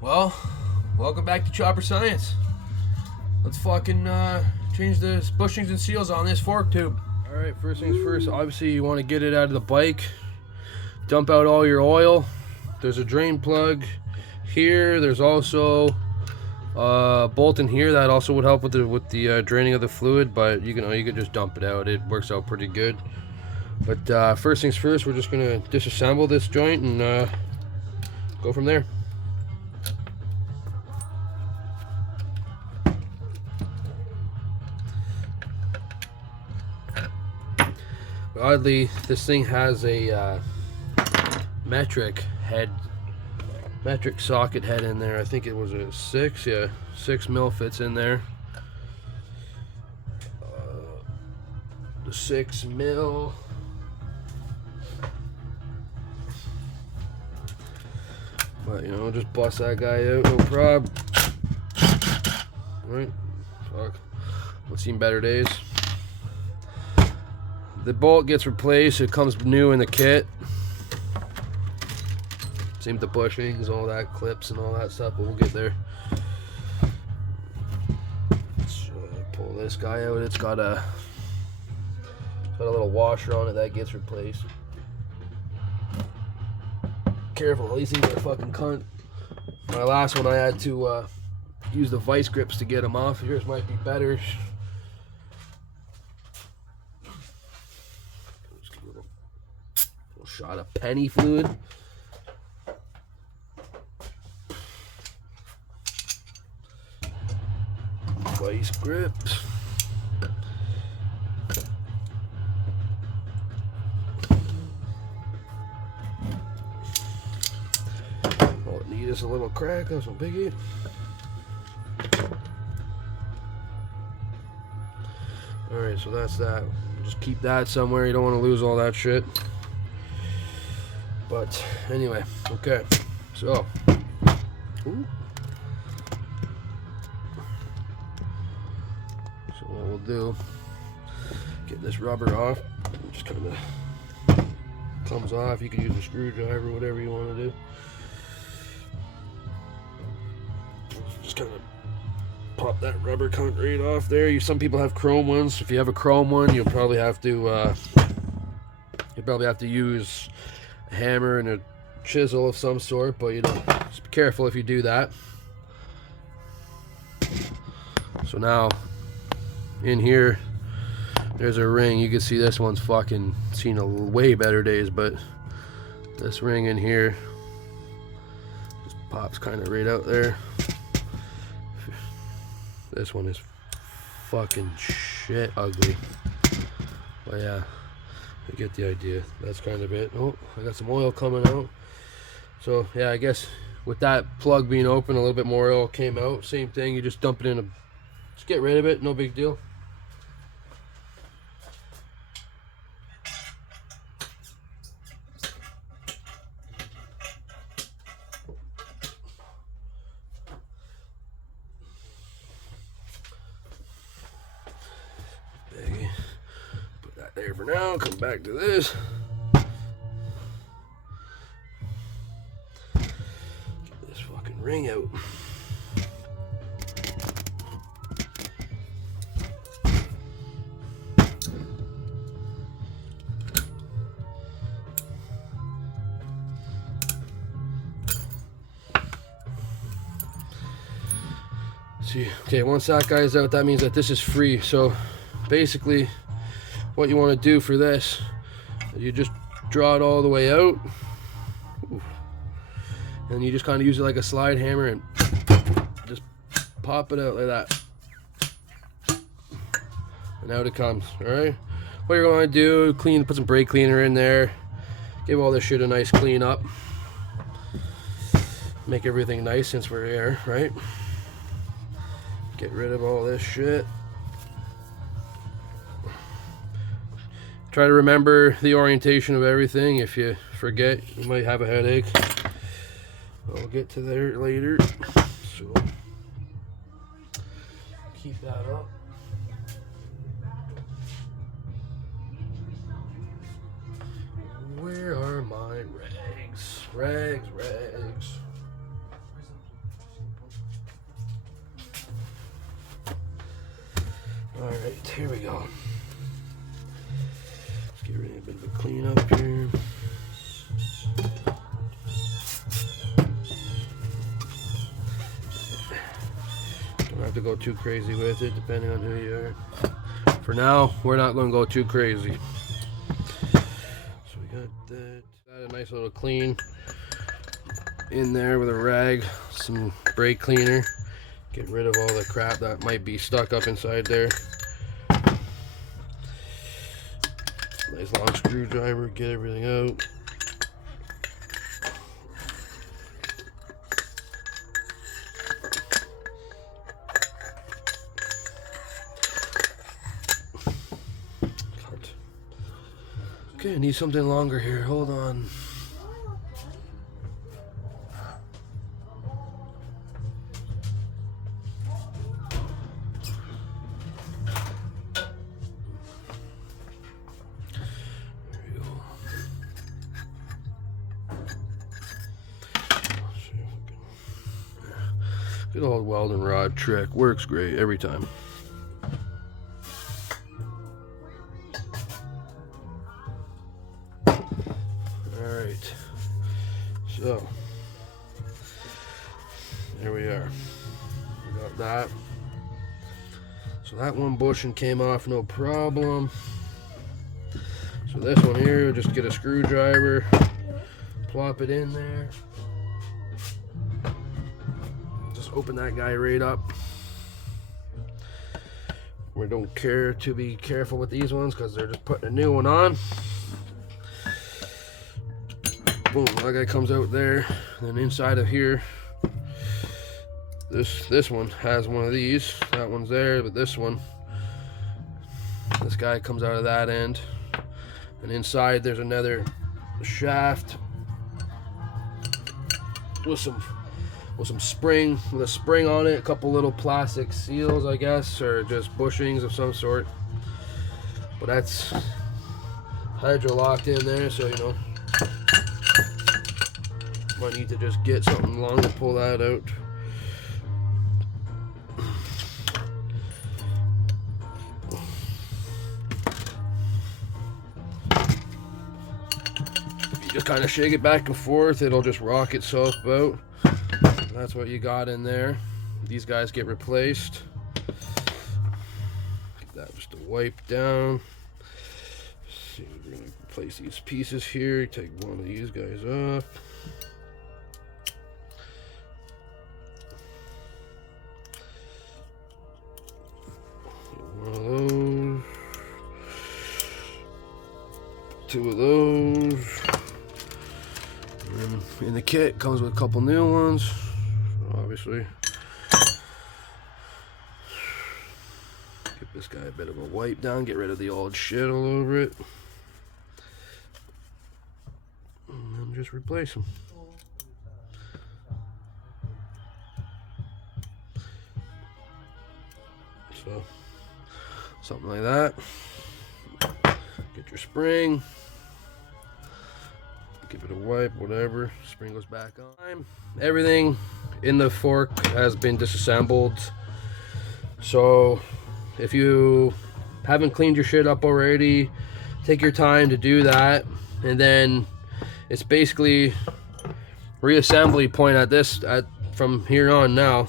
Well, welcome back to Chopper Science. Let's fucking change the bushings and seals on this fork tube. Alright, first things first, obviously you want to get it out of the bike. Dump out all your oil. There's a drain plug here. There's also a bolt in here that also would help with the draining of the fluid, but you can just dump it out. It works out pretty good. But first things first, we're just gonna disassemble this joint and go from there. Oddly, this thing has a metric socket head in there. I think it was a 6 mil fits in there. The 6 mil. But just bust that guy out, no prob. Right? Fuck. We've seen better days. The bolt gets replaced, it comes new in the kit. Same with the bushings, all that, clips and all that stuff, but we'll get there. Let's pull this guy out. It's got a little washer on it that gets replaced. Careful, these things are fucking cunt. My last one I had to use the vice grips to get them off. Yours might be better. Shot of penny fluid. Vice grips. All it needs is a little crack. That's no biggie. Alright, so that's that. Just keep that somewhere. You don't want to lose all that shit. But anyway, okay, so what we'll do, get this rubber off. It just kind of comes off. You can use a screwdriver, whatever you want to do. Just kind of pop that rubber cunt right off there. Some people have chrome ones. If you have a chrome one, you'll probably have to use a hammer and a chisel of some sort, but just be careful if you do that. So now in here there's a ring. You can see this one's fucking seen a way better days, but this ring in here just pops kind of right out there. This one is fucking shit ugly, but yeah, I get the idea. That's kind of it. Oh, I got some oil coming out. So yeah, I guess with that plug being open, a little bit more oil came out. Same thing, you just dump it in just get rid of it, no big deal. Put that there for now, come back to this. Ring out. See, okay, once that guy is out, that means that this is free. So basically what you want to do for this, you just draw it all the way out. And you just kind of use it like a slide hammer and just pop it out like that. And out it comes, alright? What you're going to do, put some brake cleaner in there. Give all this shit a nice clean up. Make everything nice since we're here, right? Get rid of all this shit. Try to remember the orientation of everything. If you forget, you might have a headache. I'll get to there later. So keep that up. Where are my rags? Rags. Alright, here we go. Let's get rid of a bit of a clean up here. Don't have to go too crazy with it, depending on who you are. For now, we're not going to go too crazy. So we got that. Got a nice little clean in there with a rag, some brake cleaner. Get rid of all the crap that might be stuck up inside there. Nice long screwdriver, get everything out. Okay, I need something longer here. Hold on. There we go. Good old welding rod trick. Works great every time. Alright, so there we are. We got that. So that one bushing came off no problem. So this one here, just get a screwdriver, plop it in there. Just open that guy right up. We don't care to be careful with these ones because they're just putting a new one on. Boom, that guy comes out there. And then inside of here, this one has one of these. That one's there, but this guy comes out of that end. And inside there's another shaft with a spring on it, a couple little plastic seals, I guess, or just bushings of some sort. But that's hydro locked in there, so you know. Might need to just get something long to pull that out. If you just kind of shake it back and forth, it'll just rock itself out. That's what you got in there. These guys get replaced. Get that just to wipe down. Let's see, we're gonna replace these pieces here. Take one of these guys off. One of those, two of those, and in the kit comes with a couple new ones, obviously. Give this guy a bit of a wipe down, get rid of the old shit all over it, and then just replace them. So something like that. Get your spring, give it a wipe, whatever. Spring goes back on. Everything in the fork has been disassembled. So if you haven't cleaned your shit up already, take your time to do that. And then it's basically reassembly point from here on now.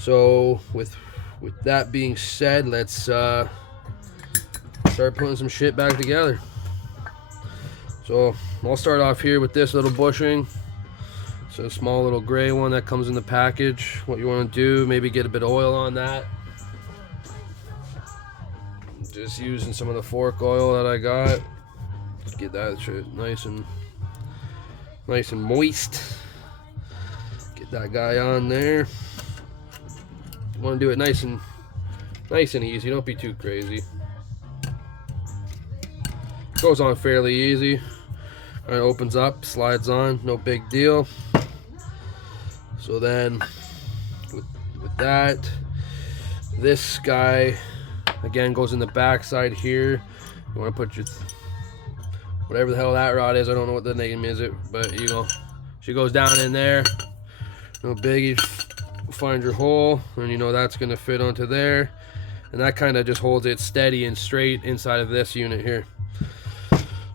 So with that being said, let's start putting some shit back together. So I'll start off here with this little bushing. It's a small little gray one that comes in the package. What you want to do, maybe get a bit of oil on that. Just using some of the fork oil that I got. Get that shit nice and moist. Get that guy on there. You want to do it nice and easy. Don't be too crazy. Goes on fairly easy. It opens up, slides on, no big deal. So then with that, this guy again goes in the back side here. You want to put your whatever the hell that rod is. I don't know what the name is, but you know, she goes down in there. No biggie. Find your hole, and you know that's gonna fit onto there. and that kind of just holds it steady and straight inside of this unit here.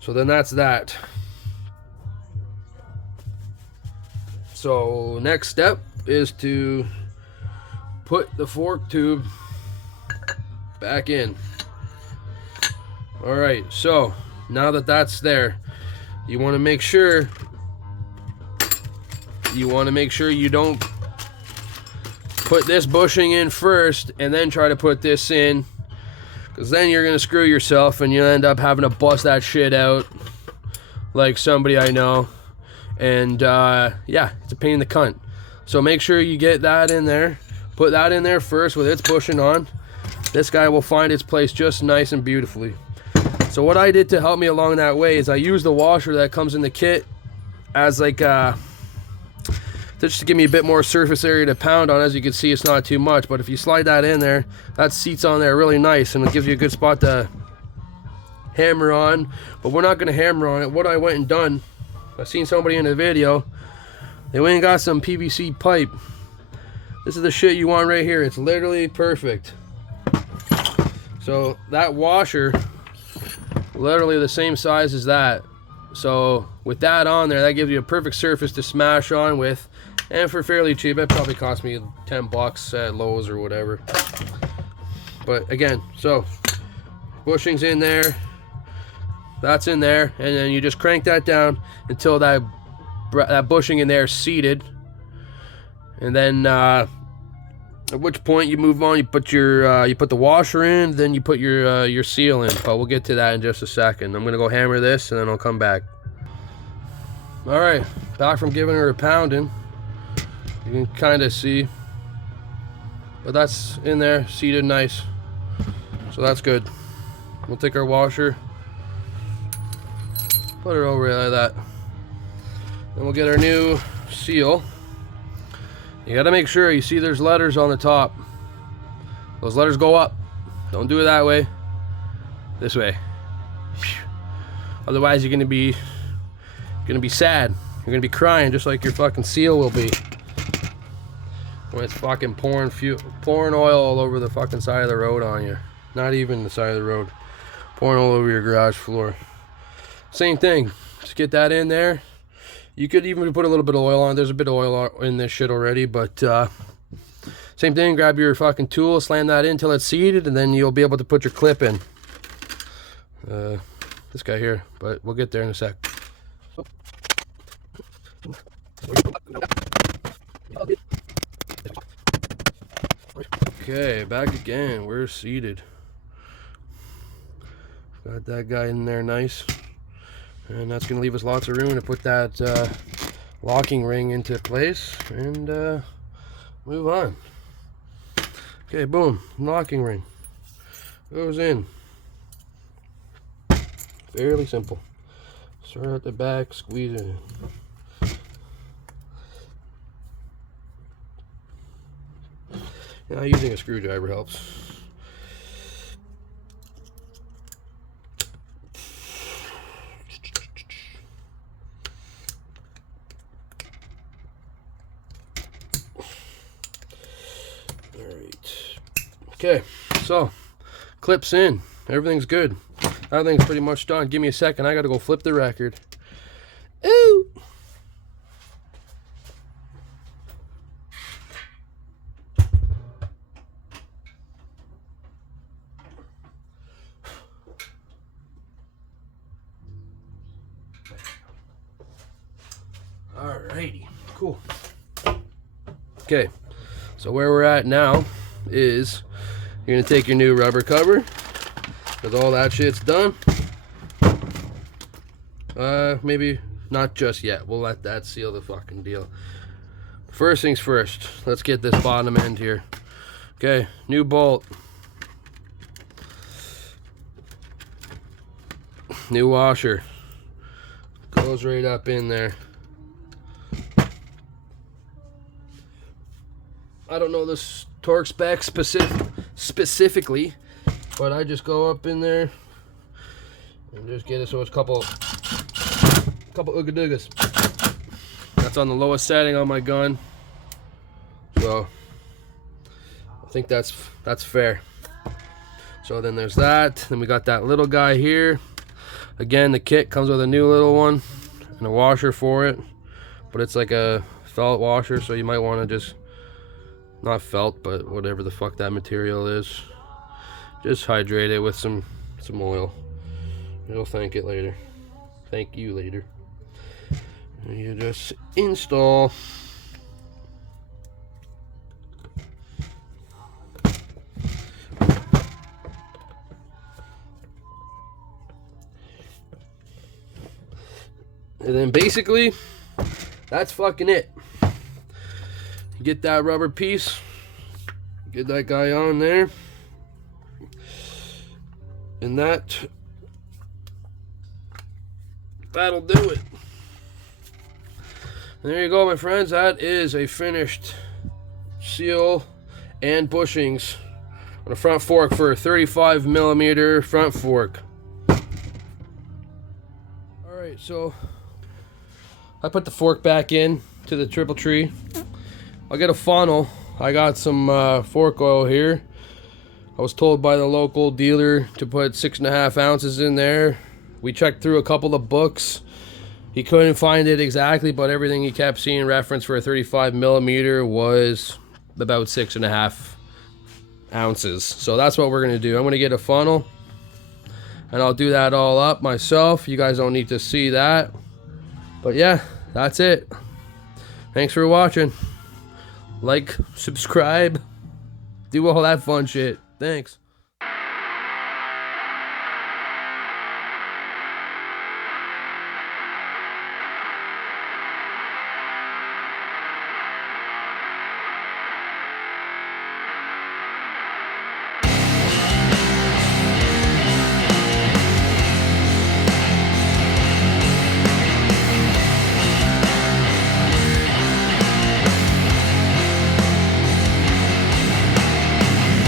So then that's that. So next step is to put the fork tube back in. All right, so now that that's there, you want to make sure you don't put this bushing in first and then try to put this in, because then you're gonna screw yourself and you end up having to bust that shit out like somebody I know, and yeah, it's a pain in the cunt. So make sure you get that in there, put that in there first with its bushing on. This guy will find its place just nice and beautifully. So what I did to help me along that way is I used the washer that comes in the kit as like just to give me a bit more surface area to pound on. As you can see, it's not too much, but if you slide that in there, that seats on there really nice and it gives you a good spot to hammer on. But we're not going to hammer on it. What I went and done, I seen somebody in a video, they went and got some PVC pipe. This is the shit you want right here. It's literally perfect. So that washer, literally the same size as that. So with that on there, that gives you a perfect surface to smash on with, and for fairly cheap. It probably cost me 10 bucks at Lowe's or whatever. But again, so bushings in there, that's in there, and then you just crank that down until that bushing in there is seated, and then at which point you move on. You put the washer in, then you put your seal in. But we'll get to that in just a second. I'm gonna go hammer this, and then I'll come back. All right, back from giving her a pounding. You can kind of see, but that's in there, seated nice. So that's good. We'll take our washer, put her over like that. Then we'll get our new seal. You gotta make sure you see there's letters on the top. Those letters go up. Don't do it that way. This way. Otherwise you're gonna be sad. You're gonna be crying just like your fucking seal will be when it's fucking pouring oil all over the fucking side of the road on you. Not even the side of the road. Pouring all over your garage floor. Same thing. Just get that in there. You could even put a little bit of oil on. There's a bit of oil in this shit already, but same thing. Grab your fucking tool, slam that in until it's seated, and then you'll be able to put your clip in. This guy here, but we'll get there in a sec. Okay, back again. We're seated. Got that guy in there nice. And that's going to leave us lots of room to put that locking ring into place and move on. Okay, boom, locking ring goes in. Fairly simple. Start at the back, squeeze it in. Now using a screwdriver helps. Okay, so clips in, everything's good. Everything's pretty much done. Give me a second, I gotta go flip the record. Ooh! Alrighty, cool. Okay, so where we're at now is you're gonna take your new rubber cover, because all that shit's done. Maybe not just yet. We'll let that seal the fucking deal. First things first, let's get this bottom end here. Okay, new bolt, new washer, goes right up in there. I don't know this torque spec specifically, but I just go up in there and just get it so it's a couple ooga-doogas. That's on the lowest setting on my gun, so I think that's fair. So then there's that. Then we got that little guy here. Again, the kit comes with a new little one and a washer for it, but it's like a felt washer, so you might want to just, not felt, but whatever the fuck that material is, just hydrate it with some oil. You'll thank it later. Thank you later. And you just install. And then basically, that's fucking it. You get that rubber piece, get that guy on there, and that'll do it. And there you go, my friends. That is a finished seal and bushings on a front fork for a 35mm front fork. Alright, so I put the fork back in to the triple tree. I'll get a funnel. I got some fork oil here. I was told by the local dealer to put 6.5 ounces in there. We checked through a couple of books. He couldn't find it exactly, but everything he kept seeing reference for a 35mm was about 6.5 ounces. So that's what we're gonna do. I'm gonna get a funnel and I'll do that all up myself. You guys don't need to see that. But yeah, that's it. Thanks for watching. Like, subscribe, do all that fun shit. Thanks.